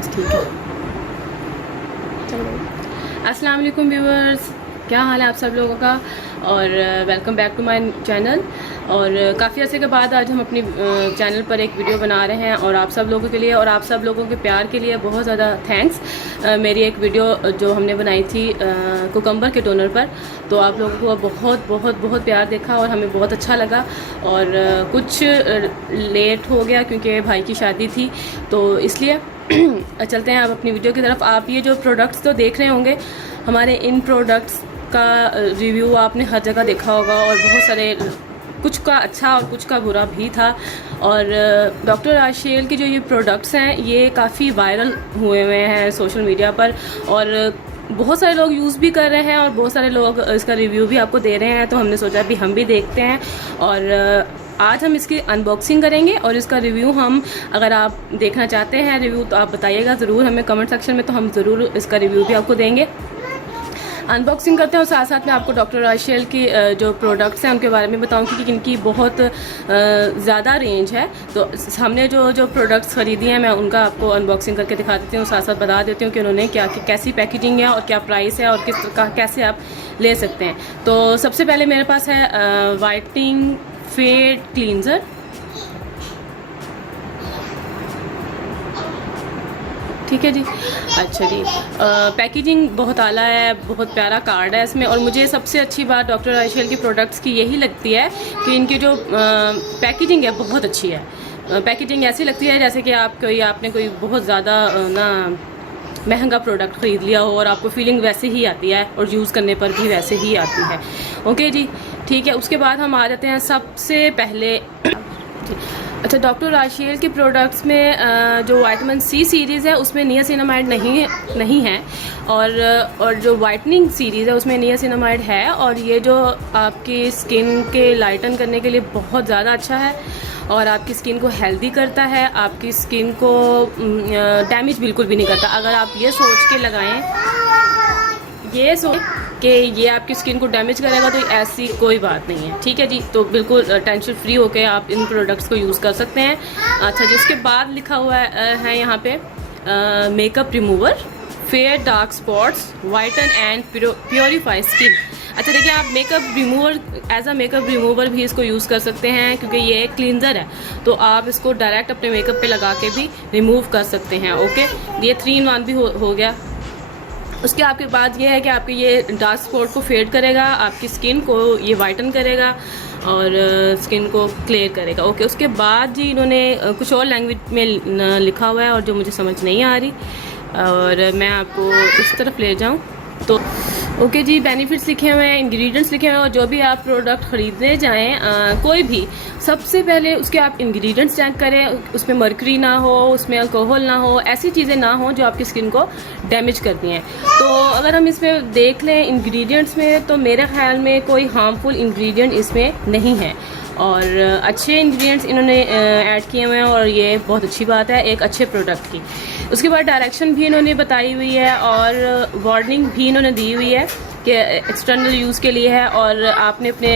बस ठीक है। चलो, अस्सलाम वालेकुम व्यूअर्स, क्या हाल है आप सब लोगों का। और welcome back to my channel. और काफ़ी अर्से के बाद आज हम अपनी चैनल पर एक वीडियो बना रहे हैं और आप सब लोगों के लिए और आप सब लोगों के प्यार के लिए बहुत ज़्यादा थैंक्स। मेरी एक वीडियो जो हमने बनाई थी कुकम्बर के टोनर पर, तो आप लोगों को बहुत बहुत बहुत प्यार देखा और हमें बहुत अच्छा लगा। और कुछ लेट हो गया क्योंकि भाई की शादी थी, तो इसलिए चलते हैं आप अपनी वीडियो की तरफ। आप ये जो प्रोडक्ट्स तो देख रहे होंगे, हमारे इन प्रोडक्ट्स का रिव्यू आपने हर जगह देखा होगा और बहुत सारे, कुछ का अच्छा और कुछ का बुरा भी था। और डॉक्टर राशियल के जो ये प्रोडक्ट्स हैं ये काफ़ी वायरल हुए हैं सोशल मीडिया पर, और बहुत सारे लोग यूज़ भी कर रहे हैं और बहुत सारे लोग इसका रिव्यू भी आपको दे रहे हैं। तो हमने सोचा भी हम भी देखते हैं और आज हम इसकी अनबॉक्सिंग करेंगे और इसका रिव्यू हम, अगर आप देखना चाहते हैं रिव्यू तो आप बताइएगा ज़रूर हमें कमेंट सेक्शन में, तो हम ज़रूर इसका रिव्यू भी आपको देंगे। अनबॉक्सिंग करते हैं और साथ साथ में आपको डॉक्टर राशियल की जो प्रोडक्ट्स हैं उनके बारे में बताऊंगी कि इनकी बहुत ज़्यादा रेंज है। तो हमने जो प्रोडक्ट्स ख़रीदी हैं मैं उनका आपको अनबॉक्सिंग करके दिखा देती हूँ, साथ साथ बता देती हूँ कि उन्होंने कैसी पैकेजिंग है और क्या प्राइस है और किस तरह कैसे आप ले सकते हैं। तो सबसे पहले मेरे पास है वाइटनिंग फेड क्लींजर। ठीक है जी, अच्छा जी। पैकेजिंग बहुत आला है, बहुत प्यारा कार्ड है इसमें। और मुझे सबसे अच्छी बात डॉक्टर राशियल की प्रोडक्ट्स की यही लगती है कि इनकी जो पैकेजिंग है बहुत अच्छी है। पैकेजिंग ऐसी लगती है जैसे कि आपने कोई बहुत ज़्यादा ना महंगा प्रोडक्ट ख़रीद लिया हो और आपको फीलिंग वैसे ही आती है और यूज़ करने पर भी वैसे ही आती है। ओके जी, ठीक है। उसके बाद हम आ जाते हैं सबसे पहले, अच्छा, डॉक्टर राशियल के प्रोडक्ट्स में जो विटामिन सी सीरीज़ है उसमें नियासिनामाइड नहीं है, और जो वाइटनिंग सीरीज़ है उसमें नियासिनामाइड है। और ये जो आपकी स्किन के लाइटन करने के लिए बहुत ज़्यादा अच्छा है और आपकी स्किन को हेल्दी करता है, आपकी स्किन को डैमेज बिल्कुल भी नहीं करता। अगर आप ये सोच के लगाएं, ये सोच कि ये आपकी स्किन को डैमेज करेगा, तो ऐसी कोई बात नहीं है। ठीक है जी, तो बिल्कुल टेंशन फ्री होकर आप इन प्रोडक्ट्स को यूज़ कर सकते हैं। अच्छा जी, उसके बाद लिखा हुआ है यहाँ पे makeup remover, fair dark spots, whiten and purify skin. अच्छा देखिए, आप makeup remover as a makeup remover भी इसको यूज़ कर सकते हैं क्योंकि ये एक क्लींजर है, तो आप इसको डायरेक्ट अपने मेकअप पे लगा के भी रिमूव कर सकते हैं। ओके, ये 3 in 1 भी हो गया। उसके आपके बाद ये है कि आपके ये डार्क स्पॉट को फेड करेगा, आपकी स्किन को ये वाइटन करेगा और स्किन को क्लियर करेगा। ओके, उसके बाद जी इन्होंने कुछ और लैंग्वेज में लिखा हुआ है और जो मुझे समझ नहीं आ रही, और मैं आपको इस तरफ ले जाऊं तो ओके जी, बेनिफिट्स लिखे हुए हैं, इंग्रेडिएंट्स लिखे हुए हैं। और जो भी आप प्रोडक्ट ख़रीदने जाएं कोई भी, सबसे पहले उसके आप इंग्रेडिएंट्स चेक करें, उसमें मर्करी ना हो, उसमें अल्कोहल ना हो, ऐसी चीज़ें ना हो जो आपकी स्किन को डैमेज करती हैं। तो अगर हम इसमें देख लें इंग्रेडिएंट्स में, तो मेरे ख्याल में कोई हार्मफुल इंग्रेडिएंट इसमें नहीं है और अच्छे इंग्रेडिएंट्स इन्होंने ऐड किए हुए हैं और ये बहुत अच्छी बात है एक अच्छे प्रोडक्ट की। उसके बाद डायरेक्शन भी इन्होंने बताई हुई है और वार्निंग भी इन्होंने दी हुई है कि एक्सटर्नल यूज़ के लिए है, और आपने अपने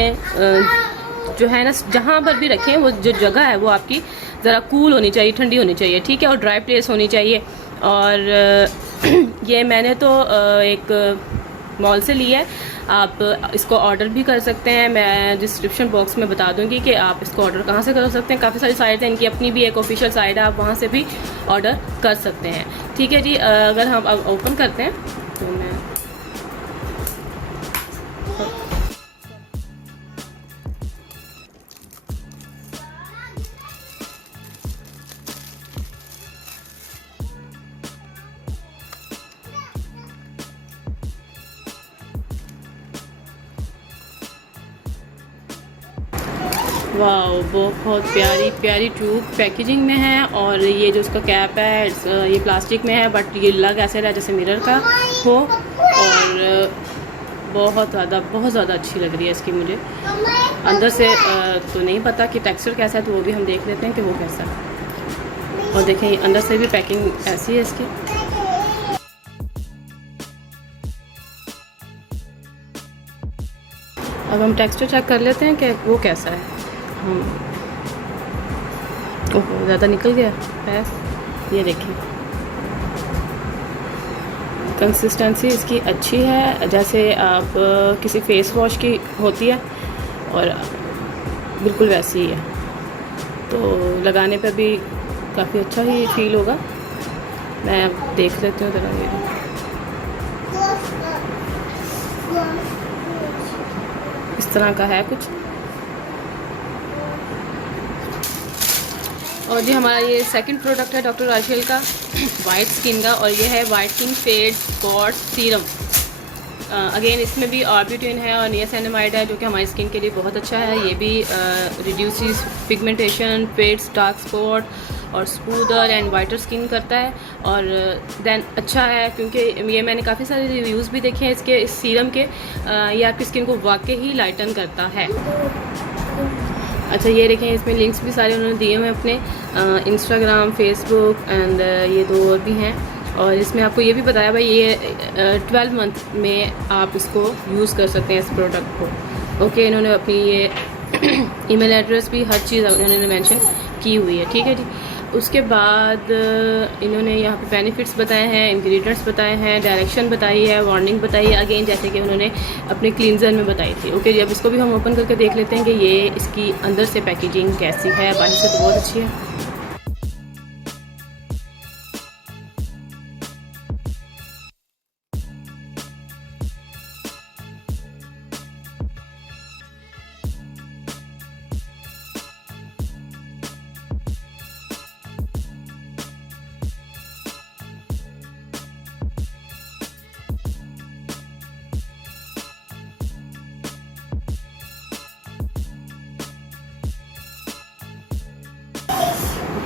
जो है ना जहाँ पर भी रखें वो जो जगह है वो आपकी ज़रा कूल होनी चाहिए, ठंडी होनी चाहिए। ठीक है, और ड्राई प्लेस होनी चाहिए। और ये मैंने तो एक मॉल से ली है, आप इसको ऑर्डर भी कर सकते हैं। मैं डिस्क्रिप्शन बॉक्स में बता दूंगी कि आप इसको ऑर्डर कहाँ से कर सकते हैं। काफ़ी सारी साइट है, इनकी अपनी भी एक ऑफिशियल साइट है, आप वहाँ से भी ऑर्डर कर सकते हैं। ठीक है जी, अगर हम अब ओपन करते हैं तो मैं वाह, बहुत प्यारी प्यारी ट्यूब पैकेजिंग में है। और ये जो उसका कैप है ये प्लास्टिक में है, बट ये लग ऐसे रहा है जैसे मिरर का हो, और बहुत ज़्यादा अच्छी लग रही है इसकी मुझे। अंदर से तो नहीं पता कि टेक्सचर कैसा है, तो वो भी हम देख लेते हैं कि वो कैसा है। और देखें अंदर से भी पैकिंग ऐसी है इसकी। अब हम टेक्सचर चेक कर लेते हैं कि वो कैसा है। ओहो, ज़्यादा निकल गया है, ये देखिए। कंसिस्टेंसी इसकी अच्छी है, जैसे आप किसी फेस वॉश की होती है और बिल्कुल वैसी ही है। तो लगाने पे भी काफ़ी अच्छा ही फील होगा। मैं अब देख लेती हूँ ज़रा, ये इस तरह का है कुछ। और जी हमारा ये सेकंड प्रोडक्ट है डॉक्टर राशेल का वाइट स्किन का, और ये है whitening fade spots serum. Again इसमें भी ऑर्बिट्यून है और नियासिनामाइड है, जो कि हमारी स्किन के लिए बहुत अच्छा है। ये भी reduces pigmentation, fades, dark spot और स्मूदर एंड वाइटर स्किन करता है। और देन अच्छा है क्योंकि ये मैंने काफ़ी सारे रिव्यूज़ भी देखे हैं इसके, इस सीरम के। ये आपकी स्किन को वाकई ही लाइटन करता है। अच्छा ये देखें, इसमें लिंक्स भी सारे उन्होंने दिए हुए हैं अपने इंस्टाग्राम, फेसबुक एंड ये 2 और भी हैं। और इसमें आपको ये भी बताया भाई ये 12 मंथ में आप इसको यूज़ कर सकते हैं इस प्रोडक्ट को। ओके, इन्होंने अपनी ये ईमेल एड्रेस भी हर चीज़ उन्होंने मेंशन की हुई है, ठीक है जी। उसके बाद इन्होंने यहाँ पे बेनिफिट्स बताए हैं, इंग्रेडिएंट्स बताए हैं, डायरेक्शन बताई है, वार्निंग बताई है, अगेन जैसे कि उन्होंने अपने क्लींजर में बताई थी। ओके जी, अब इसको भी हम ओपन करके देख लेते हैं कि ये इसकी अंदर से पैकेजिंग कैसी है। बाहर से तो बहुत अच्छी है।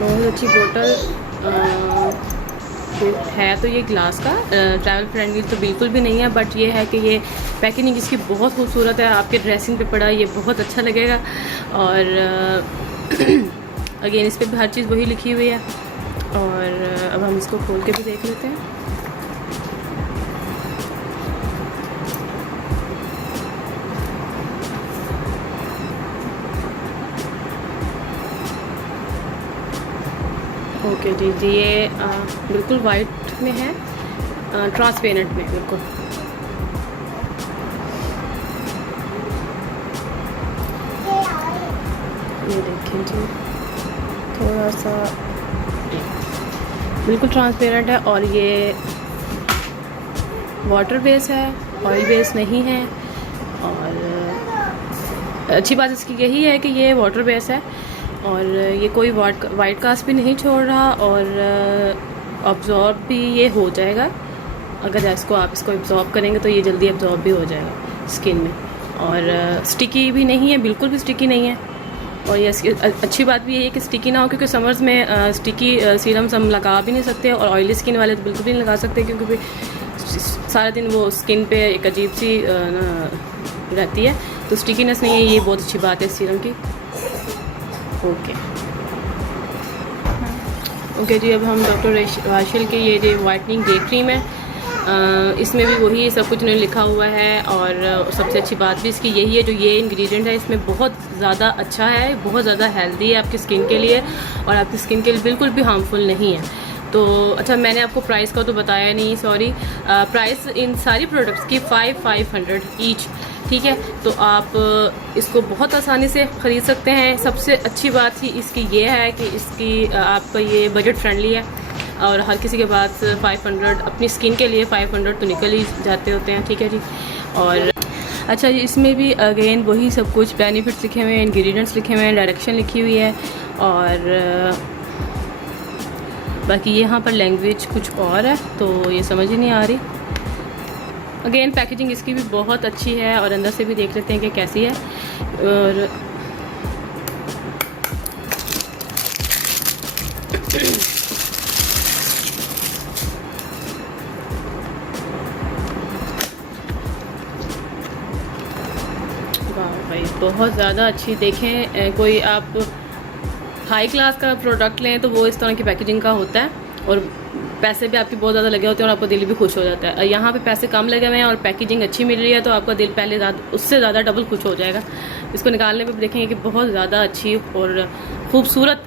बहुत अच्छी बोतल है। तो ये ग्लास का ट्रैवल फ्रेंडली तो बिल्कुल भी नहीं है, बट ये है कि ये पैकेजिंग इसकी बहुत खूबसूरत है। आपके ड्रेसिंग पे पड़ा ये बहुत अच्छा लगेगा। और अगेन इस पर भी हर चीज़ वही लिखी हुई है। और अब हम इसको खोल के भी देख लेते हैं। ओके जी, ये बिल्कुल वाइट में है, ट्रांसपेरेंट में बिल्कुल। ये देखें जी, थोड़ा सा बिल्कुल ट्रांसपेरेंट है। और ये वाटर बेस है, ऑयल बेस नहीं है। और अच्छी बात इसकी यही है कि ये वाटर बेस है और ये कोई वाइट कास्ट भी नहीं छोड़ रहा, और अब्जॉर्ब भी ये हो जाएगा। अगर इसको आप इसको एब्जॉर्ब करेंगे तो ये जल्दी एब्जॉर्ब भी हो जाएगा स्किन में। और स्टिकी भी नहीं है, बिल्कुल भी स्टिकी नहीं है। और ये अच्छी बात भी ये है कि स्टिकी ना हो, क्योंकि समर्स में स्टिकी सीरम्स हम लगा भी नहीं सकते, और ऑयली स्किन वाले तो बिल्कुल भी नहीं लगा सकते, क्योंकि सारा दिन वो स्किन पे एक अजीब सी रहती है। तो स्टिकीनेस नहीं है, ये बहुत अच्छी बात है सीरम की। ओके जी, अब हम डॉक्टर राशेल के ये जो वाइटनिंग डे क्रीम है, इसमें भी वही सब कुछ उन्होंने लिखा हुआ है। और सबसे अच्छी बात भी इसकी यही है, जो ये इंग्रेडिएंट है इसमें बहुत ज़्यादा अच्छा है, बहुत ज़्यादा हेल्दी है आपकी स्किन के लिए, और आपकी स्किन के लिए बिल्कुल भी हार्मफुल नहीं है। तो अच्छा, मैंने आपको प्राइस का तो बताया नहीं, सॉरी। प्राइस इन सारी प्रोडक्ट्स की 500 ईच, ठीक है। तो आप इसको बहुत आसानी से ख़रीद सकते हैं। सबसे अच्छी बात ही इसकी ये है कि इसकी आपका ये बजट फ्रेंडली है, और हर किसी के पास 500 अपनी स्किन के लिए 500 तो निकल ही जाते होते हैं, ठीक है जी। और अच्छा जी, इसमें भी अगेन वही सब कुछ बेनिफिट्स लिखे हुए हैं, इंग्रेडिएंट्स लिखे हुए हैं, डायरेक्शन लिखी हुई है, और बाकी यहाँ पर लैंग्वेज कुछ और है तो ये समझ ही नहीं आ रही। अगेन पैकेजिंग इसकी भी बहुत अच्छी है, और अंदर से भी देख लेते हैं कि कैसी है। और वाह भाई, बहुत ज़्यादा अच्छी। देखें, कोई आप हाई क्लास का प्रोडक्ट लें तो वो इस तरह की पैकेजिंग का होता है, और पैसे भी आपके बहुत ज़्यादा लगे होते हैं, और आपका दिल भी खुश हो जाता है। यहाँ पे पैसे कम लगे हुए हैं और पैकेजिंग अच्छी मिल रही है, तो आपका दिल पहले उससे ज़्यादा डबल खुश हो जाएगा। इसको निकालने पे देखेंगे कि बहुत ज़्यादा अच्छी और ख़ूबसूरत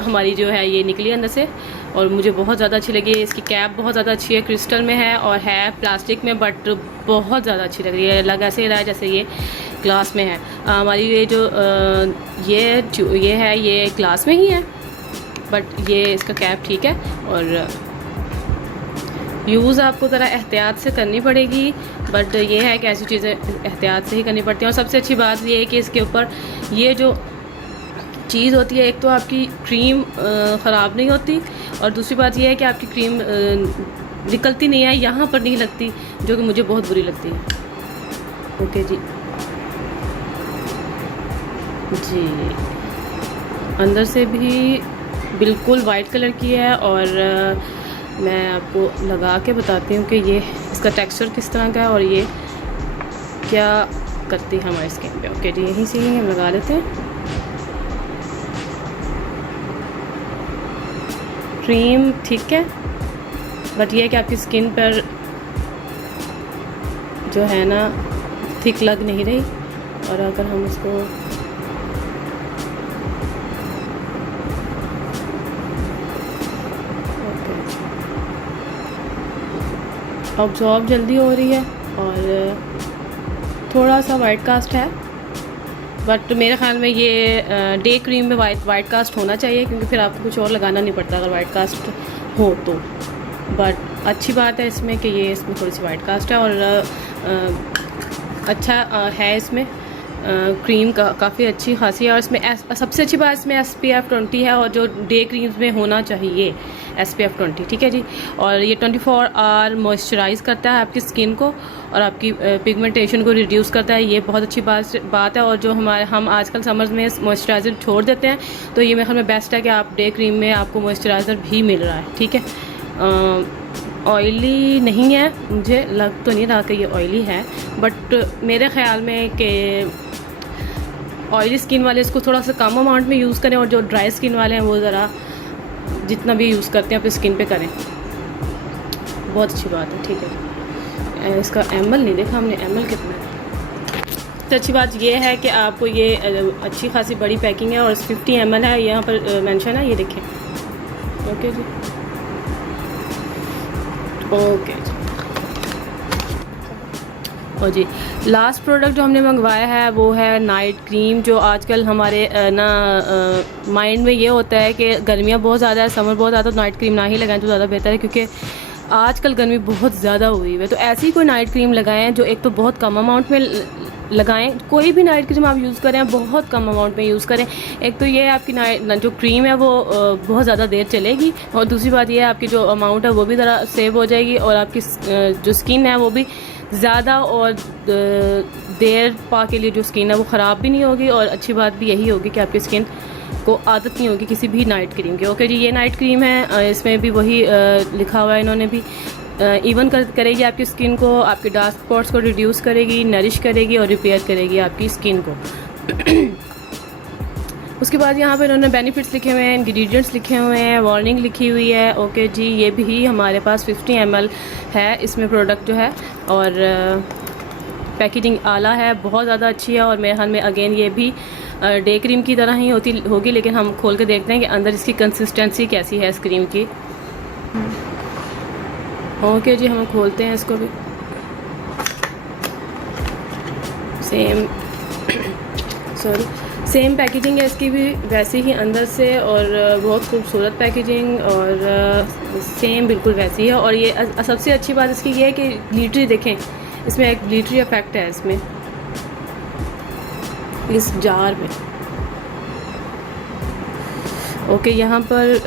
हमारी जो है ये निकली अंदर से। और मुझे बहुत ज़्यादा अच्छी लगी है। इसकी कैप बहुत ज़्यादा अच्छी है, क्रिस्टल में है और है प्लास्टिक में, बट बहुत ज़्यादा अच्छी लग रही है। लग ऐसे ही रहा है जैसे ये ग्लास में है। हमारी ये जो ये है ये ग्लास में ही है, बट ये इसका कैप ठीक है। और यूज़ आपको ज़रा एहतियात से करनी पड़ेगी, बट ये है कि ऐसी चीज़ें एहतियात से ही करनी पड़ती हैं। और सबसे अच्छी बात ये है कि इसके ऊपर ये जो चीज़ होती है, एक तो आपकी क्रीम ख़राब नहीं होती, और दूसरी बात ये है कि आपकी क्रीम निकलती नहीं है, यहाँ पर नहीं लगती, जो कि मुझे बहुत बुरी लगती है। ओके जी जी, अंदर से भी बिल्कुल वाइट कलर की है। और मैं आपको लगा के बताती हूँ कि ये इसका टेक्सचर किस तरह का है और ये क्या करती है हमारी स्किन पे। ओके जी, यहीं से ही हम लगा लेते हैं। क्रीम ठीक है, बट ये है कि आपकी स्किन पर जो है ना थिक लग नहीं रही। और अगर हम इसको ऑब्जॉर्ब जल्दी हो रही है और थोड़ा सा वाइट कास्ट है, बट मेरे ख्याल में ये डे क्रीम में वाइट कास्ट होना चाहिए, क्योंकि फिर आपको कुछ और लगाना नहीं पड़ता अगर वाइट कास्ट हो तो। बट अच्छी बात है इसमें कि ये इसमें थोड़ी सी वाइट कास्ट है और अच्छा है इसमें क्रीम का काफ़ी अच्छी खासी है। और इसमें सबसे अच्छी बात इसमें SPF 20 है, और जो डे क्रीम्स में होना चाहिए SPF 20, ठीक है जी। और ये 24 आवर मॉइस्चराइज़ करता है आपकी स्किन को और आपकी पिगमेंटेशन को रिड्यूस करता है। ये बहुत अच्छी बात है। और जो हम आजकल समर्स में मॉइस्चराइज़र छोड़ देते हैं, तो ये मेरे ख्याल में बेस्ट है कि आप डे क्रीम में आपको मॉइस्चराइज़र भी मिल रहा है, ठीक है। ऑयली नहीं है, मुझे लग तो नहीं रहा कि ये ऑयली है, बट मेरे ख़्याल में कि ऑयली स्किन वाले इसको थोड़ा सा कम अमाउंट में यूज़ करें, और जो ड्राई स्किन वाले हैं वो ज़रा जितना भी यूज़ करते हैं अपनी स्किन पे करें। बहुत अच्छी बात है, ठीक है। इसका ml नहीं देखा हमने, ml कितना है। सबसे अच्छी बात ये है कि आपको ये अच्छी खासी बड़ी पैकिंग है और 50 ml है, यहाँ पर मेंशन है, ये देखें। ओके जी, ओके जी। और जी लास्ट प्रोडक्ट जो हमने मंगवाया है वो है नाइट क्रीम। जो आजकल हमारे माइंड में ये होता है कि गर्मियाँ बहुत ज़्यादा है, समर बहुत ज़्यादा, तो नाइट क्रीम ना ही लगाएं तो ज़्यादा बेहतर है, क्योंकि आजकल गर्मी बहुत ज़्यादा हुई है। तो ऐसी कोई नाइट क्रीम लगाएं जो एक तो बहुत कम अमाउंट में लगाएं। कोई भी नाइट क्रीम आप यूज़ करें बहुत कम अमाउंट में यूज़ करें। एक तो ये है आपकी जो क्रीम है वो बहुत ज़्यादा देर चलेगी, और दूसरी बात ये है आपकी जो अमाउंट है वो भी ज़रा सेव हो जाएगी, और आपकी जो स्किन है वो भी ज़्यादा और देर पा के लिए जो स्किन है वो ख़राब भी नहीं होगी। और अच्छी बात भी यही होगी कि आपकी स्किन को आदत नहीं होगी किसी भी नाइट क्रीम की। ओके जी, ये नाइट क्रीम है, इसमें भी वही लिखा हुआ है इन्होंने भी। इवन करेगी आपकी स्किन को, आपके डार्क स्पॉट्स को रिड्यूस करेगी, नरिश करेगी और रिपेयर करेगी आपकी स्किन को। उसके बाद यहाँ पर इन्होंने बेनिफिट्स लिखे हुए हैं, इंग्रेडिएंट्स लिखे हुए हैं, वार्निंग लिखी हुई है। ओके जी, ये भी हमारे पास 50 ml है इसमें प्रोडक्ट जो है, और पैकेजिंग आला है, बहुत ज़्यादा अच्छी है। और मेरे ख्याल में अगेन ये भी डे क्रीम की तरह ही होगी, लेकिन हम खोल के देखते हैं कि अंदर इसकी कंसिस्टेंसी कैसी है इस क्रीम की। ओके जी, हम खोलते हैं इसको भी। सेम पैकेजिंग है इसकी भी वैसे ही अंदर से, और बहुत खूबसूरत पैकेजिंग, और सेम बिल्कुल वैसी है। और ये सबसे अच्छी बात इसकी ये है कि ग्लिटरी देखें, इसमें एक ग्लिटरी इफेक्ट है इसमें इस जार में। ओके, यहाँ पर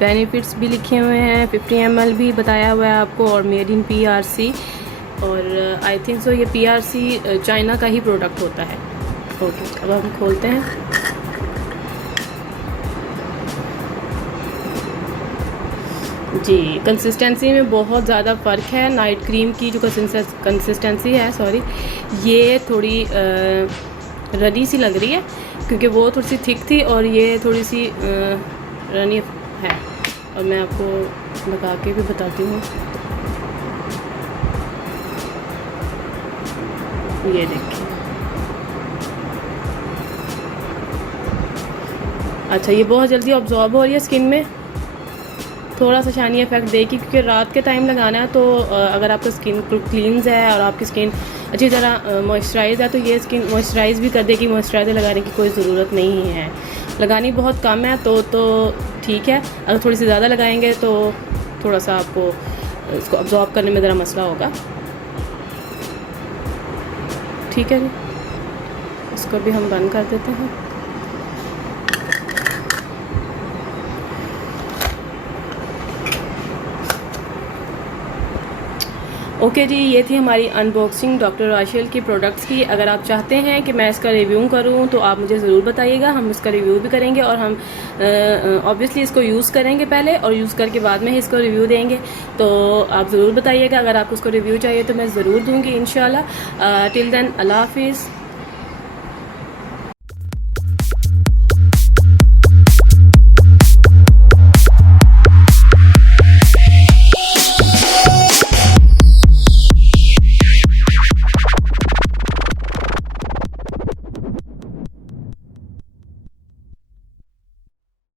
बेनिफिट्स भी लिखे हुए हैं, 50 ml भी बताया हुआ है आपको, और मेड इन PRC, और आई थिंक सो ये PRC चाइना का ही प्रोडक्ट होता है। ओके, अब हम खोलते हैं। जी, कंसिस्टेंसी में बहुत ज़्यादा फ़र्क है। नाइट क्रीम की जो कंसिस्टेंसी है, सॉरी, ये थोड़ी रनी सी लग रही है, क्योंकि वो थोड़ी सी थिक थी और ये थोड़ी सी रनी है। और मैं आपको लगा के भी बताती हूँ, ये देखिए। अच्छा, ये बहुत जल्दी ऑब्जॉर्ब हो रही है स्किन में, थोड़ा सा शाइनी इफेक्ट देगी, क्योंकि रात के टाइम लगाना है। तो अगर आपका स्किन क्लींस है और आपकी स्किन अच्छी तरह मॉइस्चराइज है तो ये स्किन मॉइस्चराइज भी कर देगी। मॉइस्चराइज़र लगाने की कोई ज़रूरत नहीं है, लगानी बहुत कम है तो ठीक है। अगर थोड़ी सी ज़्यादा लगाएंगे तो थोड़ा सा आपको इसको अब्जॉर्ब करने में ज़रा मसला होगा। ठीक है जी, इसको भी हम बंद कर देते हैं। ओके जी, ये थी हमारी अनबॉक्सिंग डॉक्टर राशेल की प्रोडक्ट्स की। अगर आप चाहते हैं कि मैं इसका रिव्यू करूं तो आप मुझे ज़रूर बताइएगा, हम इसका रिव्यू भी करेंगे और हम ऑब्वियसली इसको यूज़ करेंगे पहले और यूज़ करके बाद में ही इसको रिव्यू देंगे। तो आप ज़रूर बताइएगा, अगर आपको उसको रिव्यू चाहिए तो मैं ज़रूर दूँगी इंशाल्लाह। टिल देन अल्लाह हाफिज़।